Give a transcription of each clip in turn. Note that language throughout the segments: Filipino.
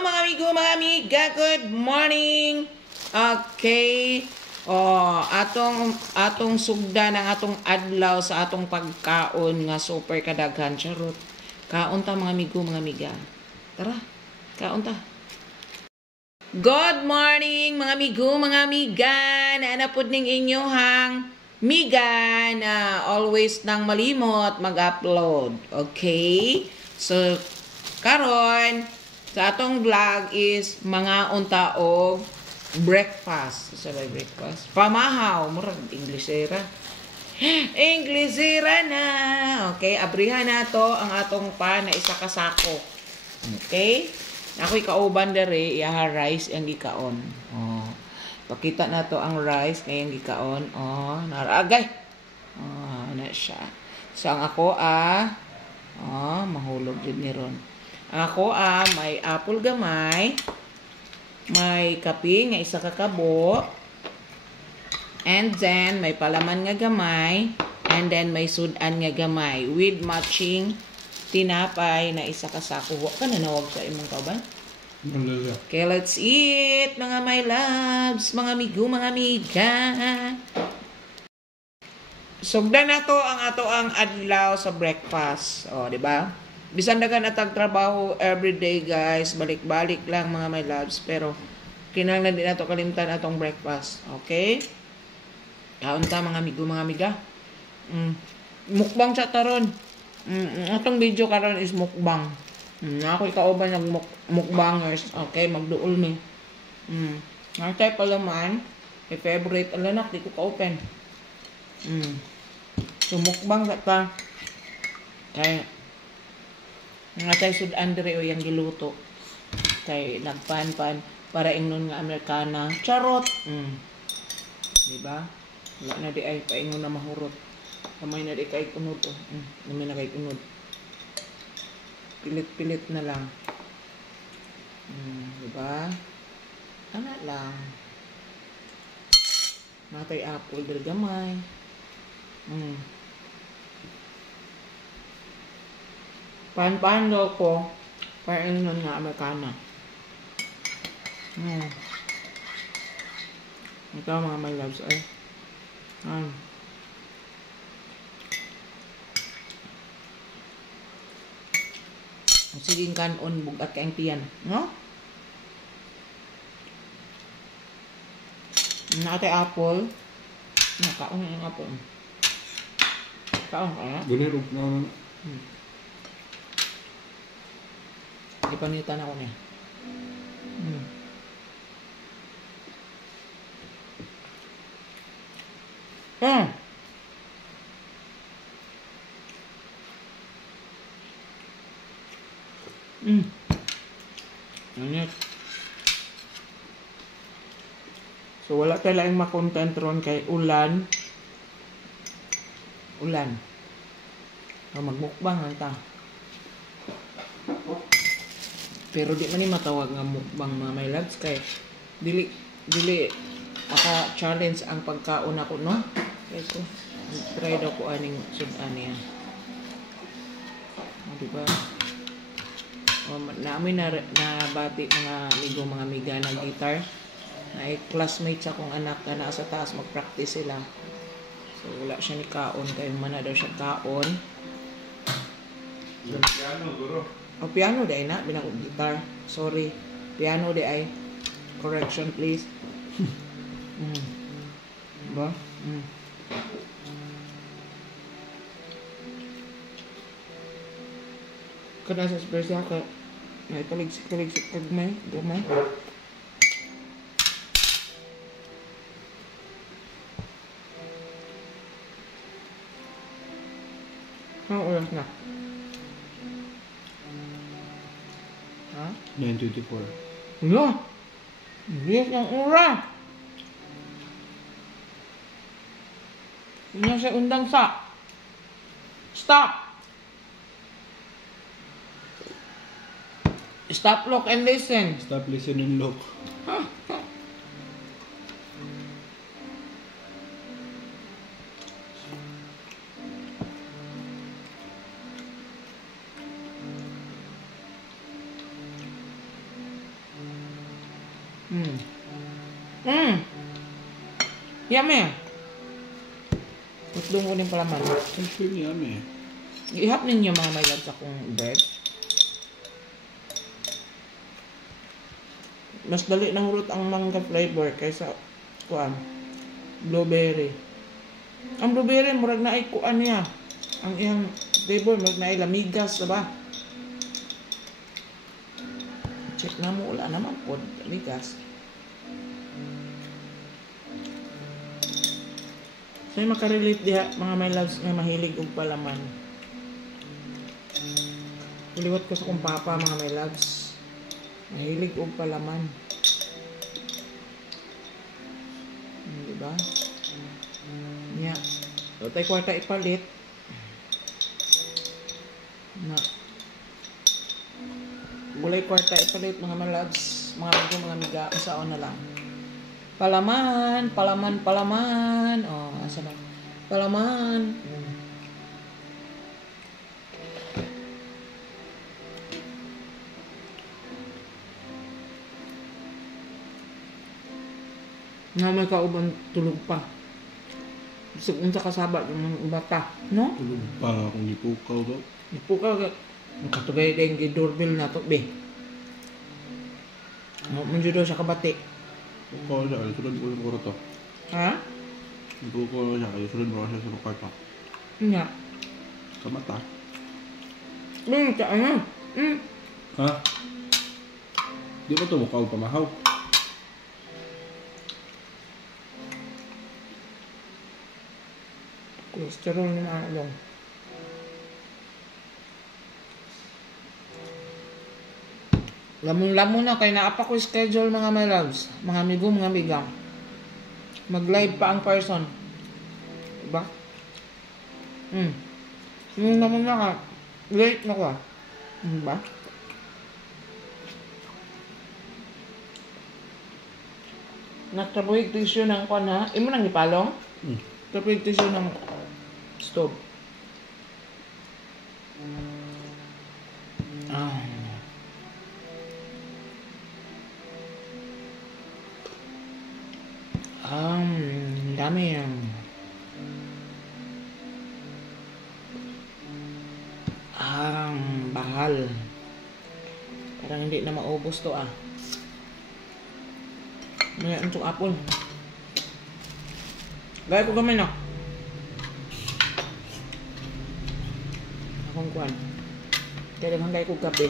mga amigo, mga amiga, good morning. Okay. Atong sugda ng atong adlaw sa atong pagkaon nga super kadaghan charot. Kaon ta mga amigo, mga amiga. Tara, kaon ta. Good morning mga amigo, mga amiga. Naanapod ning inyohang miga na always nang malimot mag-upload. Okay? So, karon sa atong vlog is mga unta og breakfast. Sa breakfast? Pamahaw. Murag Inglesera. Inglesera na. Okay? Abrihan na to ang atong pan na isa ka sako. Okay? Ako'y kauban dere, iyaha rice ang gikaon. Oh. Pakita na to ang rice kayang gikaon. Oh, naragay. Oh, na siya. So ang ako mahulog jud ni ron. Ang ako may apple gamay, may kape nga isa ka kabo, and then may palaman nga gamay, and then may sudan nga gamay with matching tinapay na isa ka sako. Wa ka na nawag sa imong kauban? Okay, let's eat, mga my loves, mga amigo, mga amiga. Sugdan na to ang ato ang adlaw sa breakfast. O, di ba? Bisan dagan atag trabaho everyday, guys. Balik-balik lang, mga my loves. Pero, kinahanglan din nato kalimtan atong breakfast. Okay? Kaon ta, mga amigo, mga amiga. Mukbang sa taron. Atong video karon is mukbang. Ako ikauban ng mukbangers. Okay, magduol mi. Natay palaman. May favorite alanak, di ko ka-open. So, mukbang sa ta. Kaya, natay sudan dire o yung giluto. Kaya, nagpan-pan para ingnon nga Amerikana. Charot! Diba? Wala na di ay paingon na mahurot. Kamay na di kay kunod. Kamay na kay kunod. Pilit-pilit na lang. Diba? Ano lang. Matay apple, bergamay. Pan-pan daw ko. Parang nun nga, Amerikana. Ito mga my loves. Ay. Siging kanon bugat kayong tiyan. No? Nakatay apple. Nakaon yung apple. Kaon ka na? Gunirog na ako. Ipanitan ako niya. Init. So wala tayo lang makontent ron kay ulan. Magmukbang lang ta. Pero di man ni matawag nga mukbang, mga my loves, kay dili maka-challenge ang pagkaon ako, no? Kaya ko try daw ko aning sudan niya. Diba? Namin na bati mga amigo, mga amiga ng guitar. Na classmates akong anak na nasa taas mag-practice sila. So wala siya ni kaon, kaya man na daw siya kaon. Piano, guro. O piano day na, binakong guitar. Sorry. Piano day ay. Correction please. Ba? Kada sa spesya ka may taligsik kag may gamay. Ang oras na. 9:24. Wala. Yes ang oras. Yun siya undang sa. Stop. Stop, look, and listen. Stop, listen, and look. Mm. Mm. Yummy. Gusto ko din palaman. It's really yummy. Ihap ninyo mga may loves akong bread. Mas dali nang hurot ang mangga flavor kaysa kuan blueberry. Ang blueberry murag na ay kuan niya. Ang iyang flavor murag na ay lamigas, diba? Check na mo, wala naman po lamigas. So makarelate diha mga my loves nga mahilig og palaman. Liwat ko sa kong papa mga my loves. Mahilig og palaman. Diba? Nya. So tay kwarta ipalit. Na. Gulay kwarta ipalit mga my loves, mga miga usaon na lang. Palaman, palaman, palaman. Oh, asa na? Palaman. Nga may kauban tulog pa. Bisag unsa kasaba ng bata, no? Tulog pa akong ipukaw daw. Ipukaw ka. Nakatugay din gi-doorbell na to, be. Mo jud sa kabati. Ipukaw siya, kaya sulod ko yung kwarto. Ha? Ipukaw siya, kaya sulod mo siya sa kwarto. Nga. Sa mata. Ta ano? Ha? Di ba ito mukaw pamahaw? Cholesterol ni Along. Lamon-lamon na kay naapa ko schedule mga my loves, mga amigo, mga amiga. Mag-live pa ang person. Diba? Yung naman na ka, late na ko ah. Diba? Nagtrabuhig tissue ng kwan ha. Imo nang ipalong? Trabuhig tissue ng stove. Dami yan. Bahal. Parang hindi na maubos to ah. May antok apple. Gaya ko gamay na. Akong kuhan. Kaya hanggang ko gabi.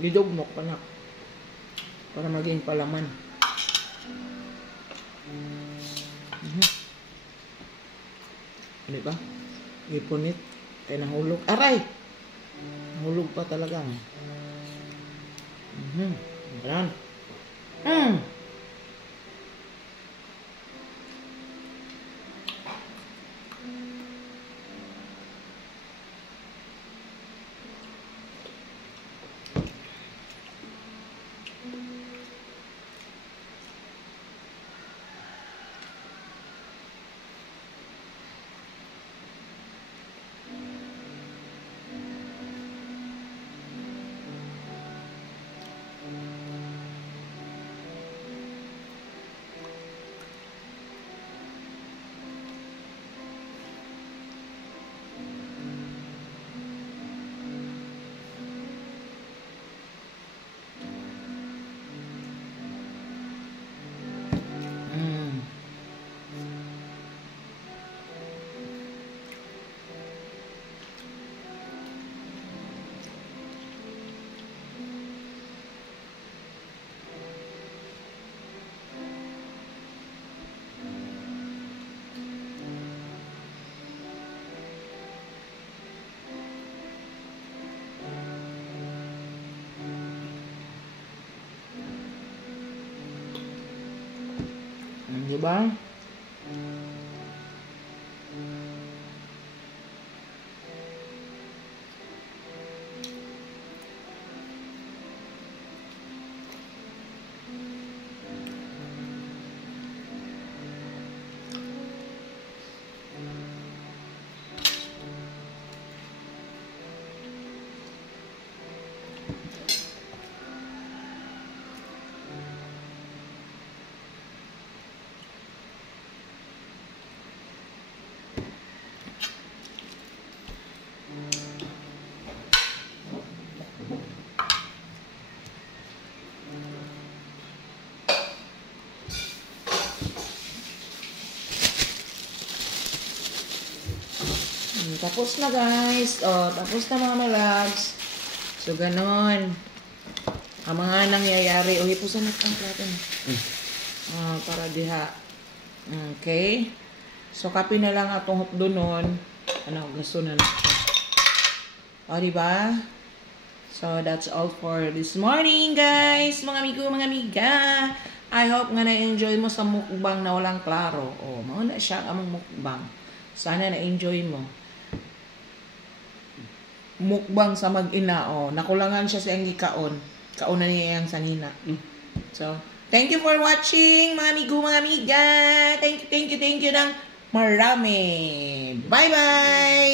Lidogmok pa na. Para maging palaman. Ano ba? Ipunit. Kaya nahulog. Aray! Nahulog pa talaga. Ganun. Diba? tapos na guys. Tapos na mga malags. So, ganon. Ang mga nangyayari. Hipusan na ang plato na. Para diha. Okay. So, kapi na lang atong hotdonon. Gusto na natin. Diba? So, that's all for this morning, guys. Mga amigo, mga amiga. I hope nga na-enjoy mo sa mukbang na walang klaro. Mauna siya among mukbang. Sana na-enjoy mo. Mukbang sa mag-ina. Nakulangan siya sa iyang gikaon. Kauna niya yung sanina. So, thank you for watching, mga amigo, mga amiga. Thank you ng marami. Bye-bye!